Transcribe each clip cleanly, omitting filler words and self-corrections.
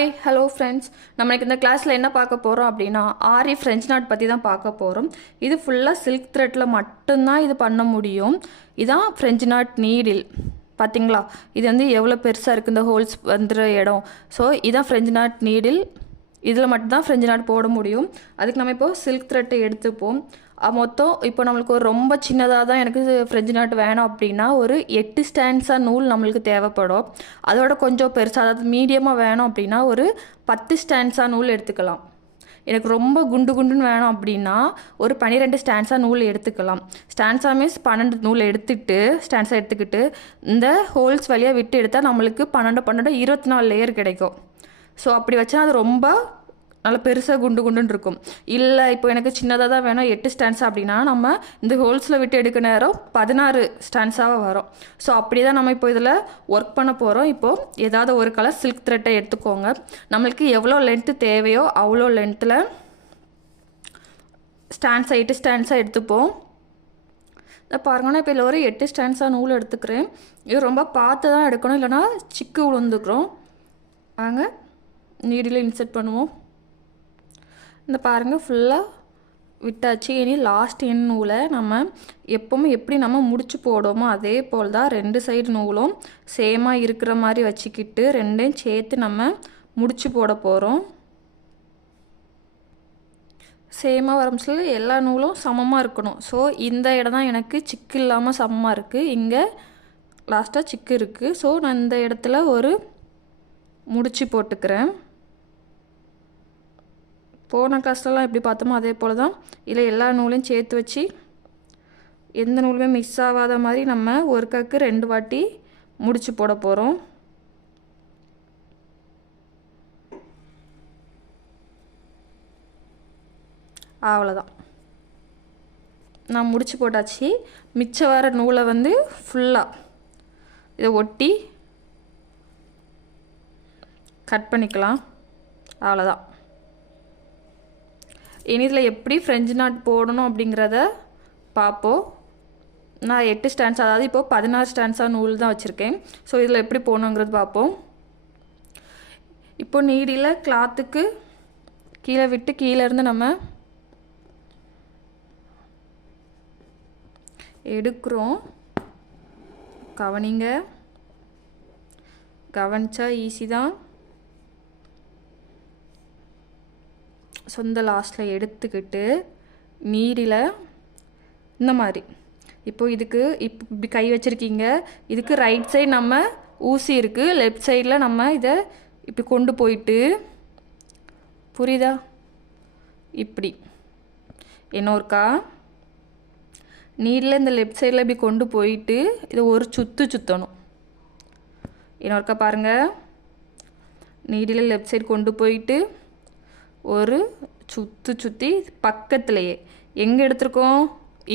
Hi hello friends. நம்மளுக்கு இந்த கிளாஸில் என்ன பார்க்க போகிறோம் அப்படின்னா ஆரி ஃப்ரெஞ்ச் நாட் பற்றி தான் பார்க்க போகிறோம். இது ஃபுல்லாக சில்க் த்ரெட்டில் மட்டும்தான் இது பண்ண முடியும். இதான் ஃப்ரெஞ்ச் நாட் நீடில். பார்த்தீங்களா, இது வந்து எவ்வளோ பெருசாக இருக்குது இந்த ஹோல்ஸ் வந்துடுற இடம். ஸோ இதான் ஃப்ரெஞ்ச் நாட் நீடில். இதில் மட்டும்தான் ஃப்ரெஞ்ச் நாட் போட முடியும். அதுக்கு நம்ம இப்போது சில்க் த்ரெட்டை எடுத்துப்போம். மொத்தம் இப்போ நம்மளுக்கு ஒரு ரொம்ப சின்னதாக தான் எனக்கு ஃப்ரெஞ்ச் நாட் வேணும் அப்படின்னா ஒரு 8 ஸ்டாண்ட்ஸாக நூல் நம்மளுக்கு தேவைப்படும். அதோட கொஞ்சம் பெருசாக, அதாவது மீடியமாக வேணும் அப்படின்னா ஒரு 10 ஸ்டாண்ட்ஸாக நூல் எடுத்துக்கலாம். எனக்கு ரொம்ப குண்டு குண்டுன்னு வேணும் அப்படின்னா ஒரு 12 ஸ்டாண்ட்ஸாக நூல் எடுத்துக்கலாம். ஸ்டாண்ட்ஸாக மீன்ஸ் 12 நூல் ஸ்டாண்ட்ஸாக எடுத்துக்கிட்டு இந்த ஹோல்ஸ் வழியாக விட்டு எடுத்தால் நம்மளுக்கு 12 24 லேயர் கிடைக்கும். ஸோ அப்படி வச்சா அது ரொம்ப நல்லா பெருசாக குண்டு குண்டுன்னு இருக்கும். இல்லை இப்போ எனக்கு சின்னதாக தான் வேணும் 8 ஸ்டாண்ட்ஸாக அப்படின்னா நம்ம இந்த ஹோல்ஸில் விட்டு எடுக்க நேரம் 16 ஸ்டாண்ட்ஸாக வரும். ஸோ அப்படி தான் நம்ம இப்போ இதில் ஒர்க் பண்ண போகிறோம். இப்போது ஏதாவது ஒரு கலர் சில்க் த்ரெட்டை எடுத்துக்கோங்க. நம்மளுக்கு எவ்வளோ லென்த்து தேவையோ அவ்வளோ லென்த்தில் ஸ்டாண்ட்ஸாக 8 ஸ்டாண்ட்ஸாக எடுத்துப்போம். இதை பாருங்கன்னா இப்போ இதில் ஒரு 8 ஸ்டாண்ட்ஸாக நூல் எடுத்துக்கிறேன். இது ரொம்ப பார்த்து தான் எடுக்கணும், இல்லைனா சிக்கு விழுந்துக்கிறோம். வாங்க நீடில் இன்சர்ட் பண்ணுவோம். இந்த பாருங்கள் ஃபுல்லாக விட்டாச்சு. இனி லாஸ்ட் எண் நூலை நம்ம எப்போவுமே எப்படி நம்ம முடிச்சு போடுவோமோ அதே போல் தான் 2 சைடு நூலும் சேமாக இருக்கிற மாதிரி வச்சுக்கிட்டு ரெண்டையும் சேர்த்து நம்ம முடிச்சு போட போகிறோம். சேமாக வரும் சொல்ல எல்லா நூலும் சமமாக இருக்கணும். ஸோ இந்த இடம் தான் எனக்கு சிக்கு இல்லாமல் சமமாக இருக்குது. இங்கே லாஸ்ட்டாக சிக்கு இருக்குது. ஸோ நான் இந்த இடத்துல ஒரு முடிச்சு போட்டுக்கிறேன். போன கிளாஸ்லாம் எப்படி பார்த்தோமோ அதே போல் தான் இல்லை எல்லா நூலையும் சேர்த்து வச்சு எந்த நூலுமே மிஸ் ஆகாத மாதிரி நம்ம ஒரு கக்கு 2 வாட்டி முடிச்சு போட போகிறோம். அவ்வளோதான், நான் முடிச்சு போட்டாச்சு. மிச்சம் வர நூலை வந்து ஃபுல்லாக இதை ஒட்டி கட் பண்ணிக்கலாம். அவ்வளோதான். இனி இதில் எப்படி ஃப்ரெஞ்ச் நாட் போடணும் அப்படிங்கிறத பார்ப்போம். நான் 8 ஸ்டாண்ட்ஸ், அதாவது இப்போது 16 ஸ்டாண்ட்ஸாக நூல் தான் வச்சுருக்கேன். ஸோ இதில் எப்படி போடணுங்கிறது பார்ப்போம். இப்போ நீடியில் கிளாத்துக்கு கீழே விட்டு கீழேருந்து நம்ம எடுக்கிறோம். கவனிச்சா ஈஸி தான். சொந்த லாஸ்ட்டில் எடுத்துக்கிட்டு நீடில் இந்த மாதிரி இப்போது இதுக்கு இப்படி கை வச்சுருக்கீங்க. இதுக்கு ரைட் சைடு நம்ம ஊசி இருக்குது, லெஃப்ட் சைடில் நம்ம இதை இப்படி கொண்டு போயிட்டு, புரியுதா, இப்படி இன்னொருக்கா நீடில் இந்த லெஃப்ட் சைடில் இப்படி கொண்டு போயிட்டு இதை ஒரு சுற்றணும். இன்னொருக்கா பாருங்கள், நீடில் லெஃப்ட் சைடு கொண்டு போயிட்டு ஒரு சுற்றி பக்கத்துலேயே எங்கே எடுத்துருக்கோம்,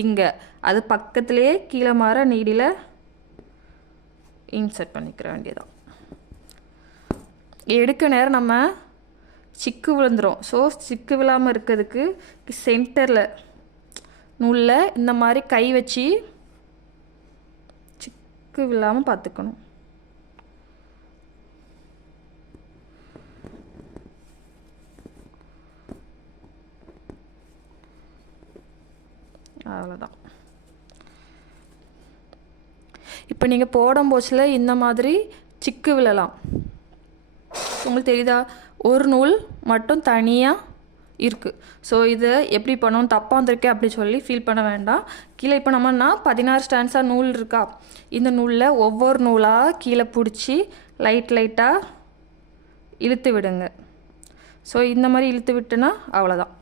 இங்கே அது பக்கத்துலேயே கீழே மாற நீடில் இன்சர்ட் பண்ணிக்கிற வேண்டியதான். எடுக்க நேரம் நம்ம சிக்கு விழுந்துடும். ஸோ சிக்கு விழாமல் இருக்கிறதுக்கு சென்டரில் நூலில் இந்த மாதிரி கை வச்சு சிக்கு விழாமல் பார்த்துக்கணும். அவ்வளோதான். இப்போ நீங்கள் போடும்போச்சில் இந்த மாதிரி சிக்கு விழலாம். உங்களுக்கு தெரியுதா, ஒரு நூல் மட்டும் தனியாக இருக்குது. ஸோ இதை எப்படி பண்ணணும், தப்பாக வந்திருக்கே அப்படி சொல்லி ஃபீல் பண்ண வேண்டாம். கீழே இப்போ நம்மனா 16 ஸ்டாண்ட்ஸாக நூல் இருக்கா, இந்த நூலில் ஒவ்வொரு நூலாக கீழே பிடிச்சி லைட்டாக இழுத்து விடுங்க. ஸோ இந்த மாதிரி இழுத்து விட்டுனா அவ்வளோதான்,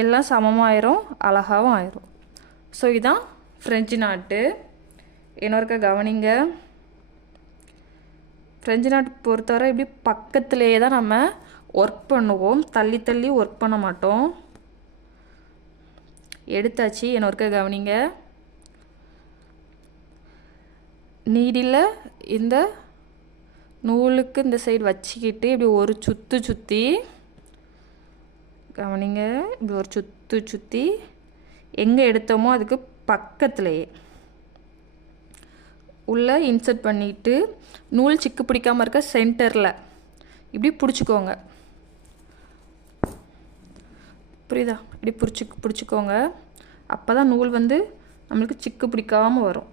எல்லாம் சமமாயிரும், அழகாகவும் ஆயிரும். ஸோ இதுதான் ஃப்ரெஞ்சு நாட்டு. இன்னொருக்க கவனிங்க, ஃப்ரெஞ்சு நாட்டு பொறுத்தவரை இப்படி பக்கத்துலேயே தான் நம்ம ஒர்க் பண்ணுவோம், தள்ளி ஒர்க் பண்ண மாட்டோம். எடுத்தாச்சு. இன்னொருக்க கவனிங்க, நீடில் இந்த நூலுக்கு இந்த சைடு வச்சுக்கிட்டு இப்படி ஒரு சுற்றி கவனிங்க, இப்படி ஒரு சுற்றி எங்கே எடுத்தோமோ அதுக்கு பக்கத்துலேயே உள்ளே இன்சர்ட் பண்ணிவிட்டு நூல் சிக்கு பிடிக்காமல் இருக்க சென்டரில் இப்படி பிடிச்சிக்கோங்க. புரியுதா? இப்படி பிடிச்சிக்கோங்க. அப்போ தான் நூல் வந்து நம்மளுக்கு சிக்கு பிடிக்காமல் வரும்.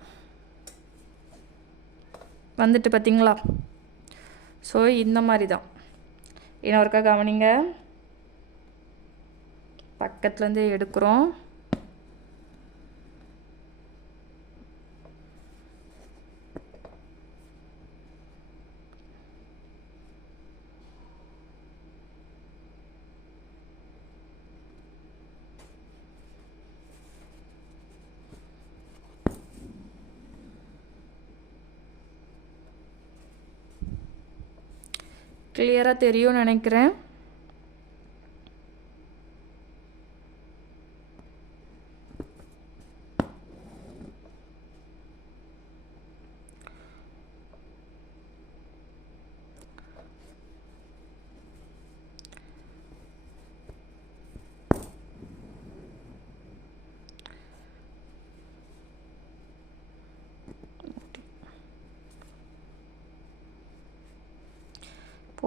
வந்துட்டு பார்த்தீங்களா? ஸோ இந்த மாதிரி தான். இன்னொருக்கா கவனிங்க. பக்கத்துலேருந்து எடுக்கிறோம். கிளியராக தெரியும்னு நினைக்கிறேன்.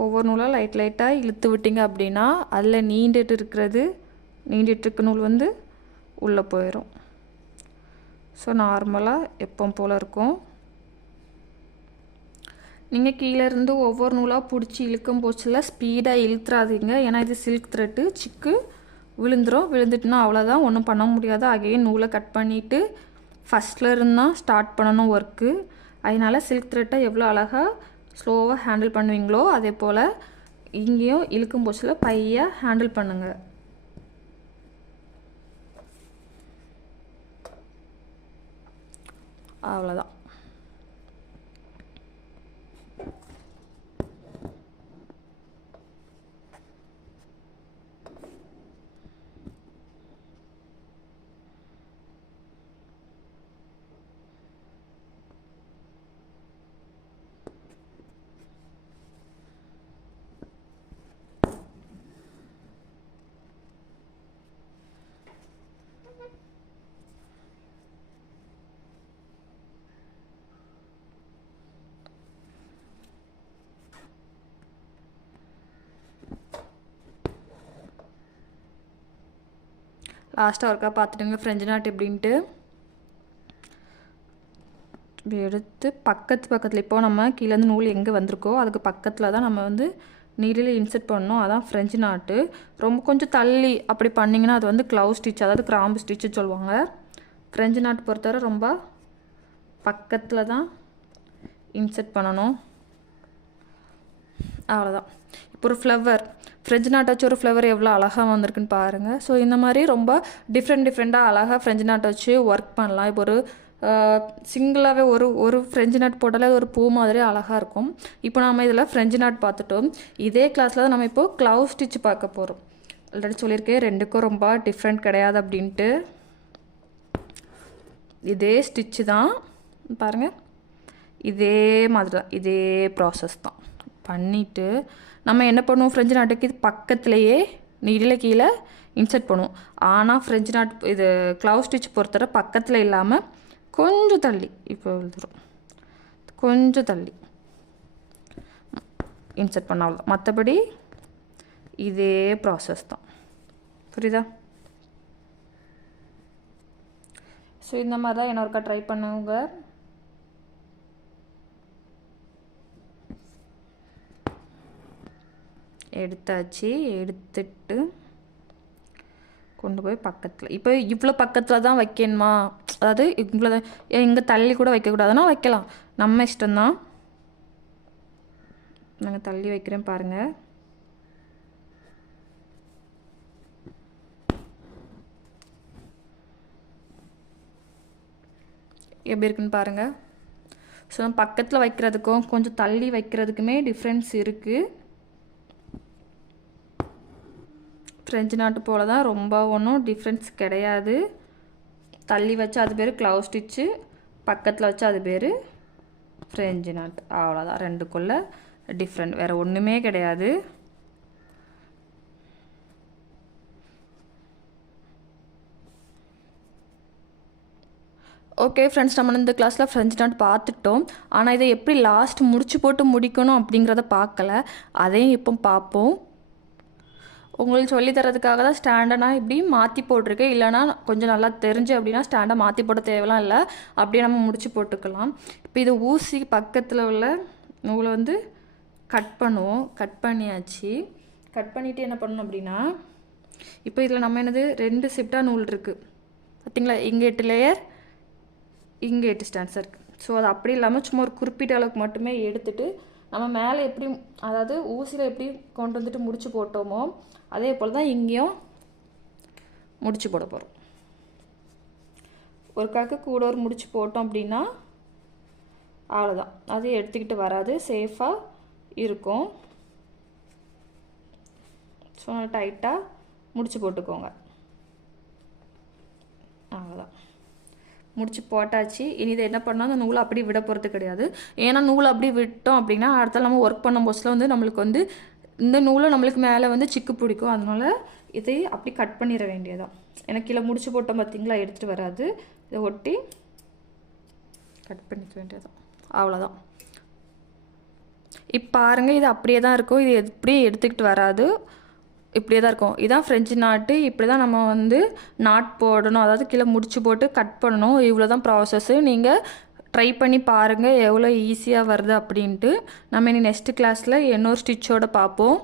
ஒவ்வொரு நூலாக லைட்டாக இழுத்து விட்டிங்க அப்படின்னா அதில் நீண்டுட்டு இருக்க நூல் வந்து உள்ளே போயிடும். ஸோ நார்மலாக எப்போ போல் இருக்கும். நீங்கள் கீழேருந்து ஒவ்வொரு நூலாக பிடிச்சி இழுக்கும் போச்சில் ஸ்பீடாக இழுத்துறாதீங்க. ஏன்னா இது சில்க் த்ரெட்டு, சிக்கு விழுந்துட்டுனா அவ்வளோதான், ஒன்றும் பண்ண முடியாது. அகைன் நூலை கட் பண்ணிவிட்டு ஃபஸ்ட்டில் இருந்தால் ஸ்டார்ட் பண்ணணும் ஒர்க்கு. அதனால் சில்க் த்ரெட்டை எவ்வளோ அழகாக ஸ்லோவாக ஹேண்டில் பண்ணுவீங்களோ அதே போல் இங்கேயும் இழுக்கும் போச்சில் பையாக ஹேண்டில் பண்ணுங்கள். அவ்வளோதான். லாஸ்ட்டாக ஒர்க்காக பார்த்துட்டுங்க ஃப்ரெஞ்சு நாட் எப்படின்ட்டு. இப்படி எடுத்து பக்கத்தில் இப்போ நம்ம கீழேருந்து நூல் எங்கே வந்திருக்கோ அதுக்கு பக்கத்தில் தான் நம்ம வந்து நீடில் இன்செர்ட் பண்ணணும். அதான் ஃப்ரெஞ்சு நாட்டு. ரொம்ப கொஞ்சம் தள்ளி அப்படி பண்ணிங்கன்னா அது வந்து க்ளவ் ஸ்டிச், அதாவது கிராம்பு ஸ்டிச்சு சொல்லுவாங்க. ஃப்ரெஞ்சு நாட் பொறுத்தவரை ரொம்ப பக்கத்தில் தான் இன்செர்ட் பண்ணணும். அவ்வளோதான். இப்போ ஒரு ஃப்ரெஞ்சு நாட் வச்சு ஒரு ஃப்ளவர் எவ்வளோ அழகாக வந்திருக்குன்னு பாருங்கள். ஸோ இந்த மாதிரி ரொம்ப டிஃப்ரெண்ட்டாக அழகாக ஃப்ரெஞ்சு நாட் வச்சு ஒர்க் பண்ணலாம். இப்போ ஒரு சிங்கிளாகவே ஒரு ஃப்ரெஞ்சு நாட் போட்டாலே ஒரு பூ மாதிரி அழகாக இருக்கும். இப்போ நம்ம இதில் ஃப்ரெஞ்சு நாட் பார்த்துட்டோம். இதே கிளாஸில் தான் நம்ம இப்போது க்ளவ் ஸ்டிச் பார்க்க போகிறோம். ஆல்ரெடி சொல்லியிருக்கேன் ரெண்டுக்கும் ரொம்ப டிஃப்ரெண்ட் கிடையாது அப்படின்ட்டு. இதே ஸ்டிச்சு தான் பாருங்கள், இதே மாதிரி தான், இதே ப்ராசஸ் தான் பண்ணிவிட்டு நம்ம என்ன பண்ணுவோம், ஃப்ரெஞ்சு நாட்டுக்கு இது பக்கத்துலேயே நீடில் கீழே இன்செர்ட் பண்ணுவோம். ஆனால் ஃப்ரெஞ்சு நாட் இது க்ளவ் ஸ்டிச் பொறுத்தவரை பக்கத்தில் இல்லாமல் கொஞ்சம் தள்ளி, இப்போ எழுதுறோம் கொஞ்சம் தள்ளி இன்செர்ட் பண்ண அவ்வளோ. மற்றபடி இதே ப்ராசஸ் தான். புரியுதா? ஸோ இந்த மாதிரி தான் என்ன ஒருக்கா ட்ரை பண்ணுங்க. எடுத்தாச்சு. எடுத்துட்டு கொண்டு போய் பக்கத்தில், இப்போ இவ்வளோ பக்கத்தில் தான் வைக்கணுமா, அதாவது இவ்வளோ இங்கே தள்ளி கூட வைக்கக்கூடாதுன்னா வைக்கலாம், நம்ம இஷ்டம்தான். நாங்கள் தள்ளி வைக்கிறேன் பாருங்கள். எப்படி இருக்குன்னு பாருங்கள். ஸோ பக்கத்தில் வைக்கிறதுக்கும் கொஞ்சம் தள்ளி வைக்கிறதுக்குமே டிஃப்ரென்ஸ் இருக்குது. ஃப்ரெஞ்சு நாட்டு போல் தான், ரொம்ப ஒன்றும் டிஃப்ரென்ஸ் கிடையாது. தள்ளி வச்சா அது பேர் க்ளவ் ஸ்டிச்சு, பக்கத்தில் வச்சா அது பேர் ஃப்ரெஞ்சு நாட். அவ்வளோதான், ரெண்டுக்குள்ளே டிஃப்ரெண்ட், வேறு ஒன்றுமே கிடையாது. ஓகே ஃப்ரெண்ட்ஸ், நம்ம இந்த கிளாஸில் ஃப்ரெஞ்ச் நாட் பார்த்துட்டோம். ஆனால் இதை எப்படி லாஸ்ட் முடிச்சு போட்டு முடிக்கணும் அப்படிங்கிறத பார்க்கல. அதையும் இப்போ பார்ப்போம். உங்களுக்கு சொல்லி தரதுக்காக தான் ஸ்டாண்டை நான் இப்படி மாற்றி போட்டிருக்கேன். இல்லைனா கொஞ்சம் நல்லா தெரிஞ்சு அப்படின்னா ஸ்டாண்டை மாற்றி போட தேவைலாம் இல்லை, அப்படியே நம்ம முடிச்சு போட்டுக்கலாம். இப்போ இது ஊசி பக்கத்தில் உள்ள நூலை வந்து கட் பண்ணுவோம். கட் பண்ணியாச்சு. கட் பண்ணிவிட்டு என்ன பண்ணணும் அப்படின்னா, இப்போ இதில் நம்ம என்னது 2 ஷிஃப்டாக நூல் இருக்குது பார்த்தீங்களா. இங்கே 8 லேயர், இங்கே 8 ஸ்டாண்ட்ஸ் இருக்குது. ஸோ அது அப்படி இல்லாமல் சும்மா ஒரு குறிப்பிட்ட அளவுக்கு மட்டுமே எடுத்துகிட்டு நம்ம மேலே எப்படி, அதாவது ஊசியில் எப்படி கொண்டு வந்துட்டு முடிச்சு போட்டோமோ அதே போல் தான் இங்கேயும் முடிச்சு போட போகிறோம். ஒரு காக்கு கூட ஒரு முடிச்சு போட்டோம் அப்படின்னா அவ்வளோதான். அது எடுத்துக்கிட்டு வராது, சேஃபாக இருக்கும். ஸோ டைட்டாக முடிச்சு போட்டுக்கோங்க. அவ்வளோதான், முடிச்சு போட்டாச்சு. இனி இதை என்ன பண்ணால் அந்த நூலை அப்படி விட போகிறது கிடையாது. ஏன்னா நூலை அப்படி விட்டோம் அப்படின்னா அடுத்த நம்ம ஒர்க் பண்ணும் போஸ்டில் வந்து நம்மளுக்கு வந்து இந்த நூலை நம்மளுக்கு மேலே வந்து சிக்கு பிடிக்கும். அதனால் இதை அப்படி கட் பண்ணிட வேண்டியதான். எனக்கு கீழே முடிச்சு போட்டோம் பார்த்தீங்களா, எடுத்துகிட்டு வராது. இதை ஒட்டி கட் பண்ணிக்க வேண்டியதான். அவ்வளோதான். இப்போ பாருங்கள், இது அப்படியே தான் இருக்கும். இது எப்படி எடுத்துக்கிட்டு வராது, இப்படியே தான் இருக்கும். இதுதான் ஃப்ரெஞ்சு நாட்டு. இப்படி தான் நம்ம வந்து நாட் போடணும், அதாவது கீழே முடிச்சு போட்டு கட் பண்ணணும். இவ்வளோ தான் ப்ராசஸ்ஸு. நீங்கள் ட்ரை பண்ணி பாருங்கள் எவ்வளோ ஈஸியாக வருது அப்படின்ட்டு. நம்ம இனி நெக்ஸ்ட் கிளாஸில் இன்னொரு ஸ்டிச்சோடு பார்ப்போம்.